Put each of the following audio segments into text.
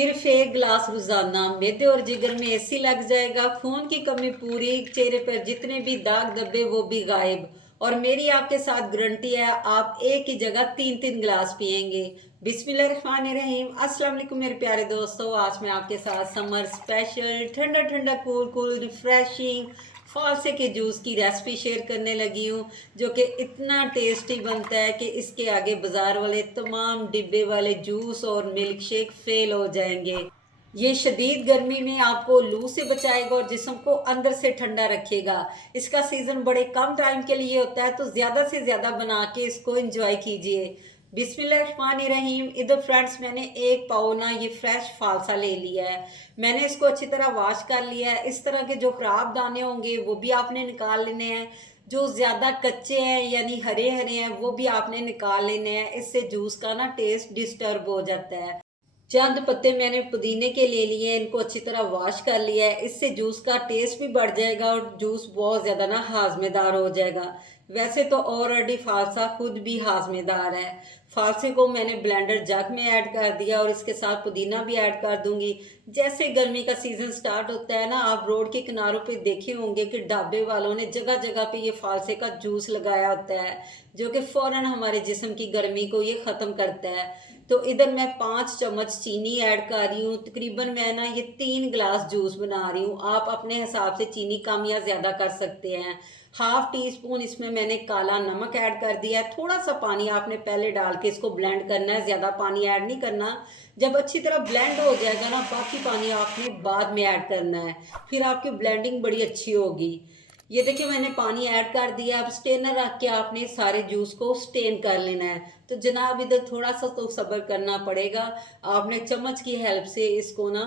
सिर्फ एक गिलास रोजाना, मैदे और जिगर में ऐसी लग जाएगा, खून की कमी पूरी, चेहरे पर जितने भी दाग धब्बे वो भी गायब। और मेरी आपके साथ गारंटी है, आप एक ही जगह 3-3 गिलास पियेंगे। बिस्मिल्लाहिर्रहमानिर्रहीम। अस्सलाम वालेकुम मेरे प्यारे दोस्तों, आज मैं आपके साथ समर स्पेशल ठंडा ठंडा कूल कूल रिफ्रेशिंग फालसे के जूस की रेसिपी शेयर करने लगी हूँ, जो कि इतना टेस्टी बनता है कि इसके आगे बाजार वाले तमाम डिब्बे वाले जूस और मिल्क शेक फेल हो जाएंगे। ये शदीद गर्मी में आपको लू से बचाएगा और जिस्म को अंदर से ठंडा रखेगा। इसका सीज़न बड़े कम टाइम के लिए होता है, तो ज़्यादा से ज़्यादा बना के इसको एंजॉय कीजिए। बिस्मिल्लाहिर्रहमानिर्रहीम। इधर फ्रेंड्स, मैंने एक पाव ना ये फ्रेश फालसा ले लिया है। मैंने इसको अच्छी तरह वॉश कर लिया है। इस तरह के जो ख़राब दाने होंगे वो भी आपने निकाल लेने हैं। जो ज़्यादा कच्चे हैं यानी हरे हरे हैं वो भी आपने निकाल लेने हैं। इससे जूस का ना टेस्ट डिस्टर्ब हो जाता है। चंद पत्ते मैंने पुदीने के ले लिए हैं, इनको अच्छी तरह वॉश कर लिया है। इससे जूस का टेस्ट भी बढ़ जाएगा और जूस बहुत ज़्यादा ना हाजमेदार हो जाएगा। वैसे तो ऑलरेडी फालसा खुद भी हाजमेदार है। फालसे को मैंने ब्लेंडर जग में ऐड कर दिया और इसके साथ पुदीना भी ऐड कर दूंगी। जैसे गर्मी का सीज़न स्टार्ट होता है ना, आप रोड के किनारों पे देखे होंगे कि ढाबे वालों ने जगह जगह पे ये फालसे का जूस लगाया होता है, जो कि फ़ौरन हमारे जिस्म की गर्मी को ये ख़त्म करता है। तो इधर मैं 5 चम्मच चीनी ऐड कर रही हूँ। तकरीबन मैं ना ये 3 गिलास जूस बना रही हूँ। आप अपने हिसाब से चीनी कम या ज़्यादा कर सकते हैं। हाफ टी स्पून इसमें मैंने काला नमक ऐड कर दिया है। थोड़ा सा पानी आपने पहले डाल के इसको ब्लेंड करना है, ज़्यादा पानी ऐड नहीं करना। जब अच्छी तरह ब्लेंड हो जाएगा ना, बाकी पानी आपने बाद में ऐड करना है, फिर आपकी ब्लेंडिंग बड़ी अच्छी होगी। ये देखिए मैंने पानी ऐड कर दिया। अब स्टेनर रख के आपने सारे जूस को स्टेन कर लेना है। तो जनाब इधर थोड़ा सा तो सब्र करना पड़ेगा। आपने चम्मच की हेल्प से इसको ना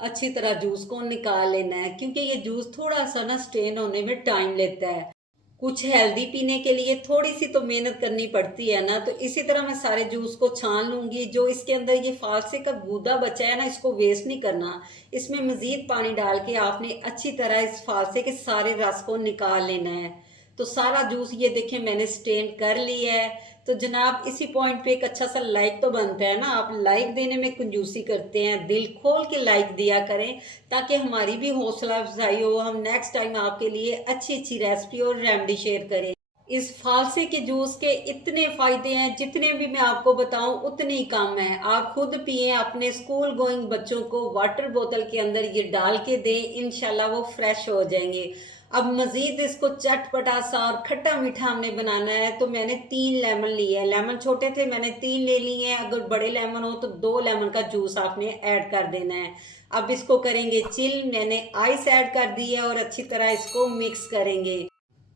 अच्छी तरह जूस को निकाल लेना है, क्योंकि ये जूस थोड़ा सा ना स्टेन होने में टाइम लेता है। कुछ हेल्दी पीने के लिए थोड़ी सी तो मेहनत करनी पड़ती है ना। तो इसी तरह मैं सारे जूस को छान लूंगी। जो इसके अंदर ये फालसे का गूदा बचा है ना, इसको वेस्ट नहीं करना। इसमें मजीद पानी डाल के आपने अच्छी तरह इस फालसे के सारे रस को निकाल लेना है। तो सारा जूस ये देखें मैंने स्टेन कर लिया है। तो जनाब इसी पॉइंट पे एक अच्छा सा लाइक तो बनता है ना। आप लाइक देने में कंजूसी करते हैं, दिल खोल के लाइक दिया करें, ताकि हमारी भी हौसला अफजाई हो, हम नेक्स्ट टाइम आपके लिए अच्छी अच्छी रेसिपी और रेमेडी शेयर करें। इस फालसे के जूस के इतने फायदे हैं, जितने भी मैं आपको बताऊं उतने ही कम है। आप खुद पिए, अपने स्कूल गोइंग बच्चों को वाटर बोतल के अंदर ये डाल के दें, इंशाल्लाह वो फ्रेश हो जाएंगे। अब मज़ीद इसको चटपटा सा और खट्टा मीठा हमने बनाना है, तो मैंने 3 लेमन लिए हैं। लेमन छोटे थे, मैंने 3 ले लिए हैं। अगर बड़े लेमन हो तो 2 लेमन का जूस आपने ऐड कर देना है। अब इसको करेंगे चिल। मैंने आइस ऐड कर दी है और अच्छी तरह इसको मिक्स करेंगे।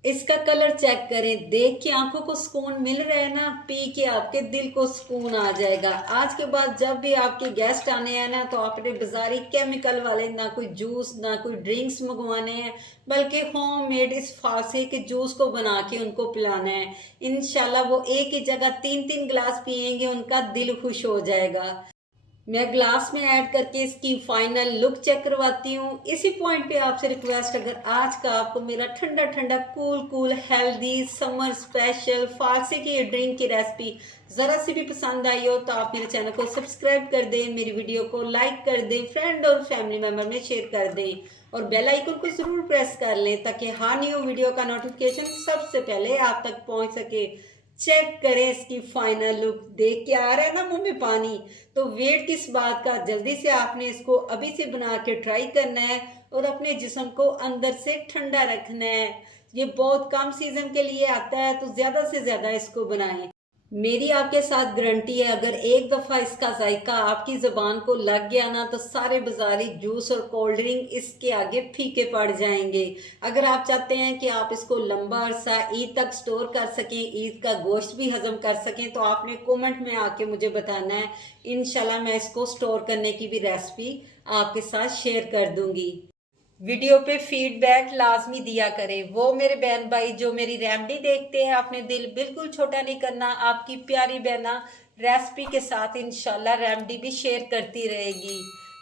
इसका कलर चेक करें, देख के आंखों को सुकून मिल रहा है ना, पी के आपके दिल को सुकून आ जाएगा। आज के बाद जब भी आपके गेस्ट आने हैं ना, तो आपने बाजारी केमिकल वाले ना कोई जूस ना कोई ड्रिंक्स मंगवाने हैं, बल्कि होम मेड इस फासे के जूस को बना के उनको पिलाना है। इंशाल्लाह वो एक ही जगह 3-3 गिलास पियेंगे, उनका दिल खुश हो जाएगा। मैं ग्लास में ऐड करके इसकी फाइनल लुक चेक करवाती हूँ। इसी पॉइंट पे आपसे रिक्वेस्ट, अगर आज का आपको मेरा ठंडा ठंडा cool cool healthy summer special फालसे की ये ड्रिंक की रेसिपी ज़रा सी भी पसंद आई हो, तो आप मेरे चैनल को सब्सक्राइब कर दें, मेरी वीडियो को लाइक कर दें, फ्रेंड और फैमिली मेम्बर में शेयर कर दें और बेल आइकन को ज़रूर प्रेस कर लें, ताकि हर न्यू वीडियो का नोटिफिकेशन सबसे पहले आप तक पहुँच सके। चेक करें इसकी फाइनल लुक, देख के आ रहा है ना मुंह में पानी। तो वेट किस बात का, जल्दी से आपने इसको अभी से बना के ट्राई करना है और अपने जिस्म को अंदर से ठंडा रखना है। ये बहुत कम सीजन के लिए आता है, तो ज़्यादा से ज़्यादा इसको बनाएं। मेरी आपके साथ गारंटी है, अगर एक दफ़ा इसका जायका आपकी ज़बान को लग गया ना, तो सारे बाजारी जूस और कोल्ड ड्रिंक इसके आगे फीके पड़ जाएंगे। अगर आप चाहते हैं कि आप इसको लंबा अरसा ईद तक स्टोर कर सकें, ईद का गोश्त भी हजम कर सकें, तो आपने कमेंट में आके मुझे बताना है। इंशाल्लाह मैं इसको स्टोर करने की भी रेसिपी आपके साथ शेयर कर दूंगी। वीडियो पे फीडबैक लाजमी दिया करें। वो मेरे बहन भाई जो मेरी रेमेडी देखते हैं, आपने दिल बिल्कुल छोटा नहीं करना। आपकी प्यारी बहना रेसिपी के साथ इंशाल्लाह रेमेडी भी शेयर करती रहेगी।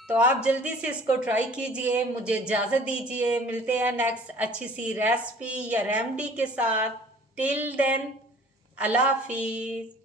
तो आप जल्दी से इसको ट्राई कीजिए। मुझे इजाज़त दीजिए, मिलते हैं नेक्स्ट अच्छी सी रेसिपी या रेमेडी के साथ। टिल देन, अल्लाह हाफिज़।